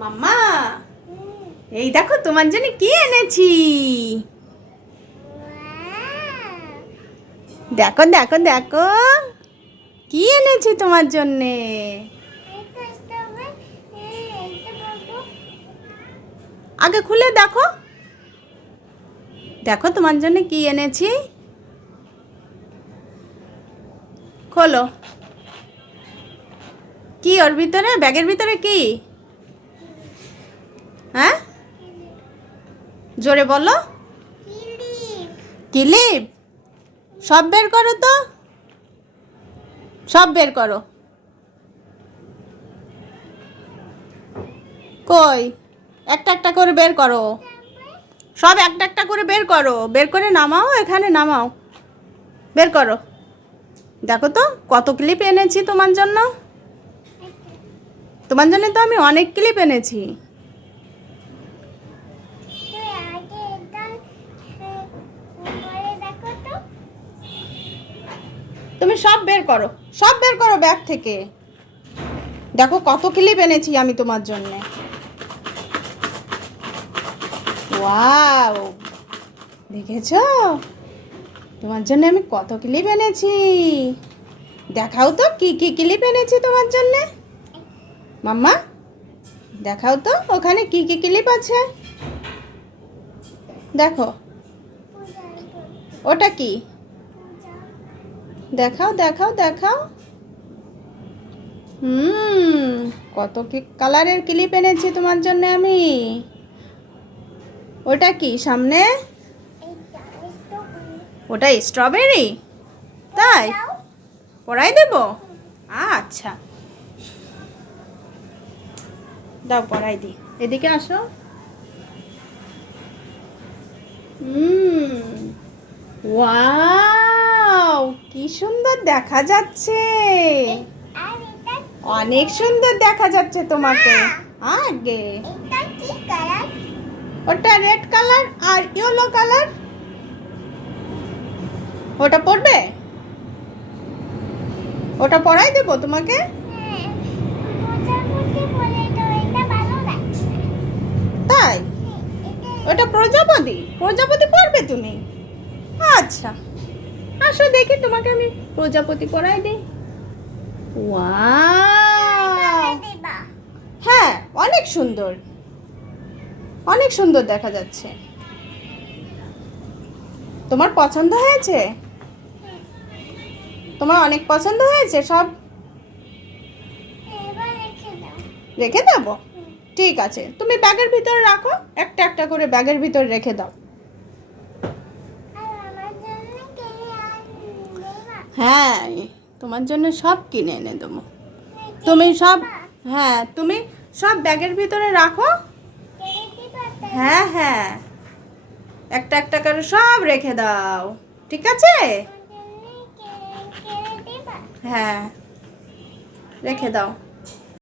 মাম্মা, এই দেখো তোমার জন্য কি এনেছি। দেখো দেখো দেখো কি এনেছি তোমার জন্যে। আগে খুলে দেখো, দেখো তোমার জন্য কি এনেছি। খোলো। কি ওর ভিতরে, ব্যাগের ভিতরে কি? হ্যাঁ, জোরে বলো। ক্লিপ। সব বের করো তো, সব বের করো। কই, একটা একটা করে বের করো, সব একটা একটা করে বের করো, বের করে নামাও, এখানে নামাও, বের করো। দেখো তো কত ক্লিপ এনেছি তোমার জন্য। তোমার জন্য তো আমি অনেক ক্লিপ এনেছি। তুমি সব বের করো, সব বের করো ব্যাগ থেকে। দেখো কত ক্লিপ এনেছি আমি তোমার জন্য। ওয়াও, দেখেছো তোমার জন্য আমি কত ক্লিপ এনেছি। দেখাও তো কি কি ক্লিপ এনেছি তোমার জন্য। মাম্মা, দেখাও তো ওখানে কি কি ক্লিপ আছে। দেখো, ওটা কি? দেখাও দেখাও দেখাও। কত কি কালারের ক্লিপ এনেছি তোমার জন্য আমি। ওটা কি সামনে? ওটা স্ট্রবেরি। তাই পরাই দেব? আচ্ছা, দাও পরাই দিই। এদিকে আসো। ওয়াও, কি সুন্দর দেখা যাচ্ছে, অনেক সুন্দর দেখা যাচ্ছে তোমাকে। আগে ওটা রেড কালার আর ইয়েলো কালার। ওটা পরবে? ওটা পরাই দেব তোমাকে। তাই? ওটা প্রজাপতি, প্রজাপতি পরবে তুমি? আচ্ছা, আসো দেখি তোমাকে আমি প্রজাপতি পরাই দিই। ওয়াও, হ্যাঁ অনেক সুন্দর, অনেক সুন্দর দেখা যাচ্ছে। তোমার পছন্দ হয়েছে? তোমার অনেক পছন্দ হয়েছে সব? রেখে দেবো? ঠিক আছে, তুমি ব্যাগের ভিতরে রাখো, একটা একটা করে ব্যাগের ভিতরে রেখে দাও। হ্যাঁ, তোমার জন্য সব কিনে এনে দেবো। তুমি সব, হ্যাঁ তুমি সব ব্যাগের ভিতরে রাখো। হ্যাঁ হ্যাঁ, একটা একটা করে সব রেখে দাও, ঠিক আছে? হ্যাঁ, রেখে দাও।